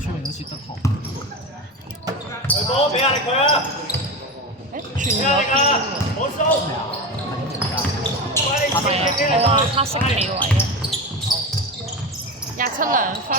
出面好似得堂。波俾壓力佢啊！誒轉咗邊好收。我話黑色企位啊，27-2分。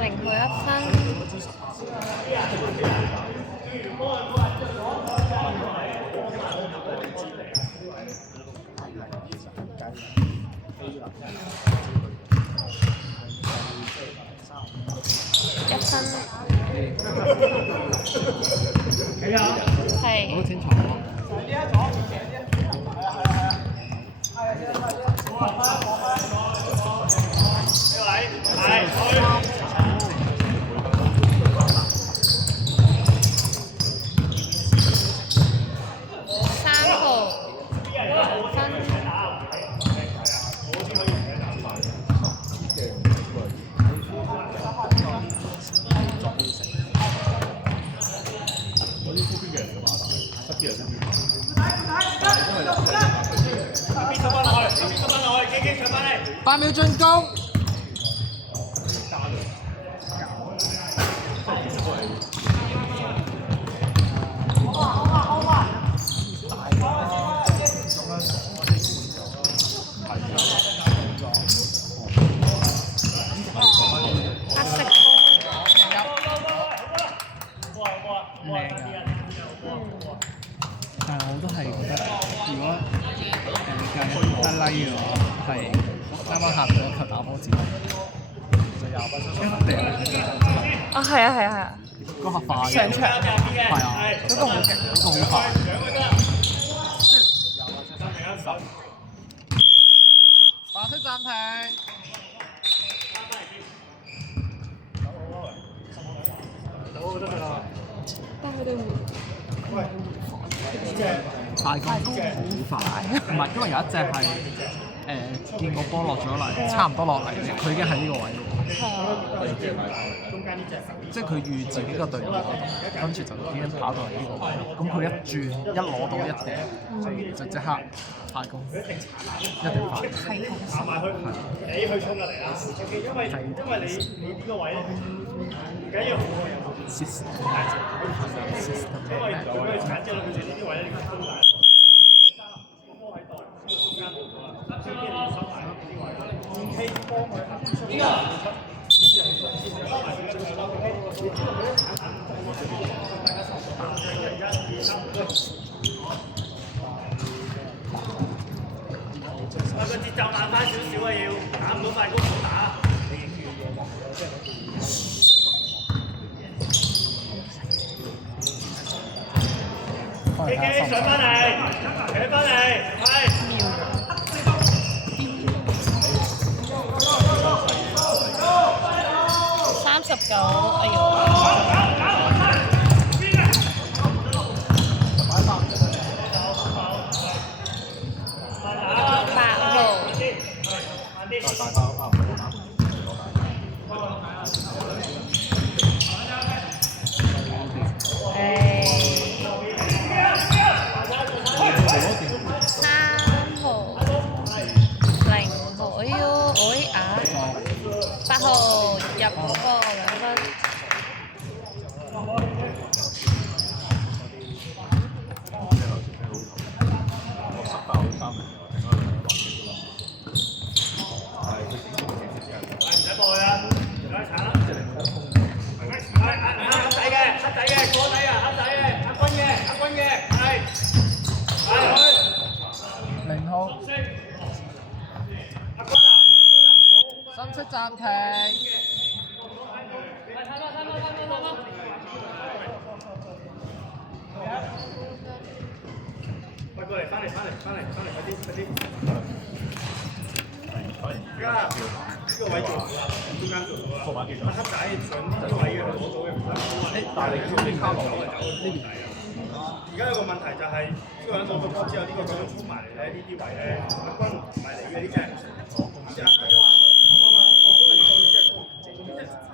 零佢1分。1分。係。好清楚喎。3號2分。8秒進攻。黑色波。靚啊！但係我都係覺得，如果計得 like 嘅話，係啱啱下到一球打波字，就廿分啊，係啊，係啊，係啊！嗰下快，上場係啊，嗰個好勁，嗰個好快。白色暫停。但佢哋快攻好快，唔係因為有一隻係見個波落咗嚟，差唔多落嚟，佢已經喺呢個位咯。即係佢預自己個隊友嗰度，跟住就已經跑到嚟呢個位。咁佢一轉一攞到一掟，就即刻快攻，一定快。係你去衝入嚟啦！因為你呢個位咧，唔緊要。system 因為佢嘅產即係佢哋呢啲位咧，你攻大。波喺度，中間冇咗啦，所以你要收埋呢啲位。OK，幫佢出。呢個收埋佢嘅最後 OK。個節奏慢翻少少啊，要打唔到快攻唔好打。K K 上翻嚟，扯翻嚟，係。39，哎呦！8號入嗰個2分。唔使過去啊！唔該鏟啦。黑仔嘅，過底啊，黑仔嘅，阿軍嘅，係去。0號。阿軍啊！深色暫停。喂，過嚟，翻嚟，快啲！而家。個位做唔到啦，中間做到啦。阿黑仔上呢個位嘅攞到嘅唔得。但係你叫你卡落嚟呢邊。而家有個問題就係呢個人攞咗波之後，呢個咁樣衝埋嚟咧，呢啲位咧，阿軍唔係你嘅呢隻，呢隻阿軍我都令到呢隻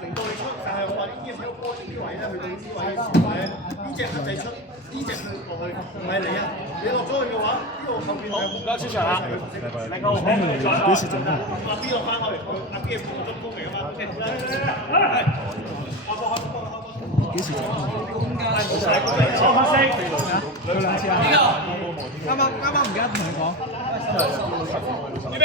令到你出，但係我話呢啲喺個波呢啲位咧，去到呢啲位嘅時候咧，呢隻黑仔出，呢隻去落去，唔係你啊！你落咗去嘅話，呢度後邊係冇交出場啦。幾時整啊？阿 B 落翻去，阿 B 係副中鋒嚟㗎嘛。幾時整啊？佢兩次啊！啱啱唔記得同你講。預備。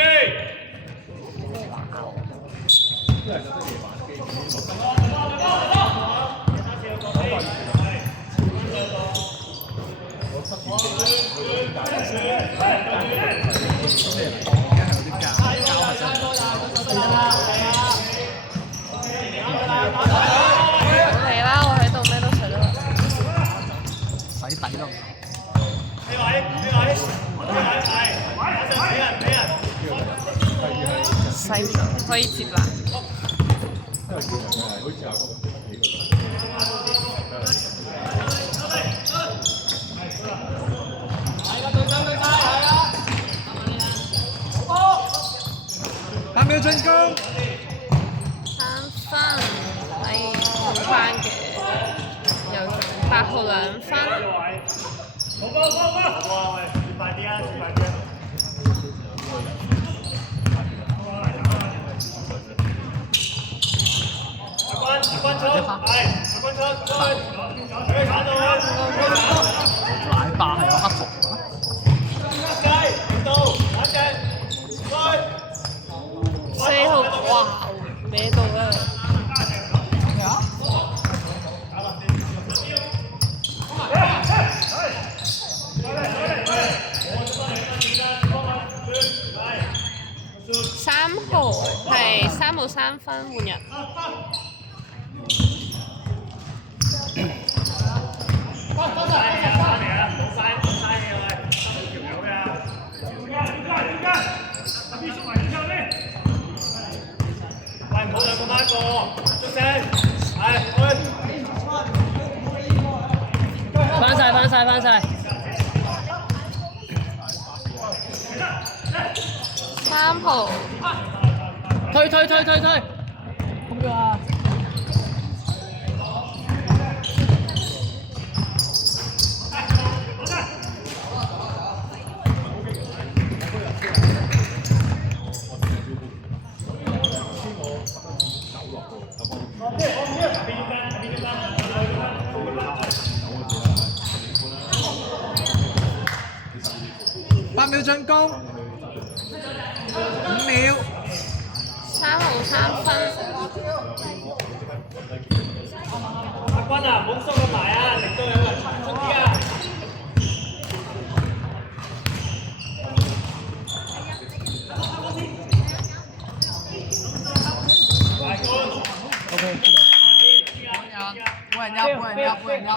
嚟啦！我喺度咩都食得啦。洗底咯。洗可以接啦。8秒進攻。3分，可以換翻嘅，又8號2分。好，喂，快啲啊，快啲啊！阿軍出，係阿軍出，俾佢鏟到啊！奶爸係有黑圖㗎。雞，嚟到，冷靜，開。 4號，哇，歪到啦！3號係3號3分換人。喂，唔好兩個孖過，出聲，係去。翻晒！3號，退！咁嘅啊！8秒進攻，5秒。 3號3分。阿軍啊，唔好縮咁埋啊，令到有人出啲啊！OK，知道。冇人入。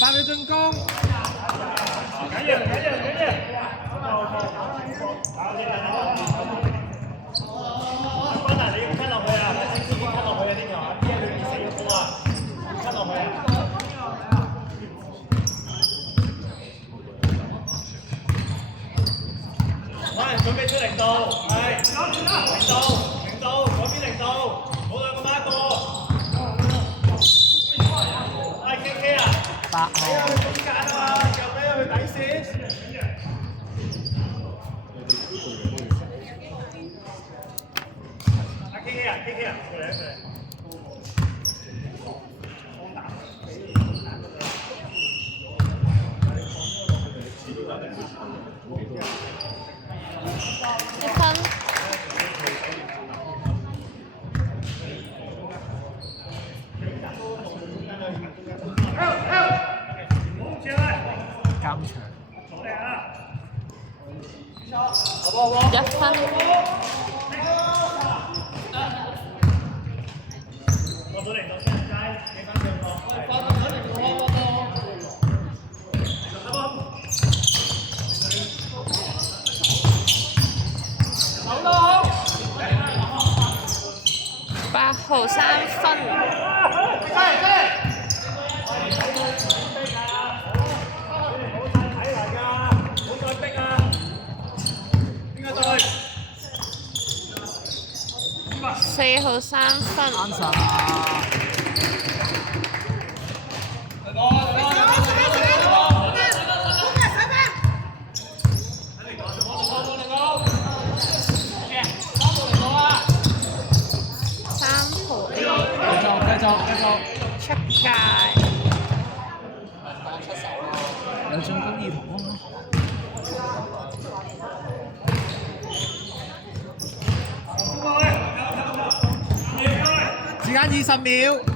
8秒進攻。緊要！軍啊，你要 cut 落去啊，唔係自己 cut 落去啊呢條，邊係裏面4個波啊 ，cut 落去啊！喂，準備出零度，係零度，嗰邊零度，冇兩個孖過。係 KK 啊！8號。去中間啊嘛，又俾佢底線。阿 KK 啊，過嚟。場。1分。8號3分。4號3分。啱晒。3號 A 繼續。出界。有進攻意圖啊！時間20秒。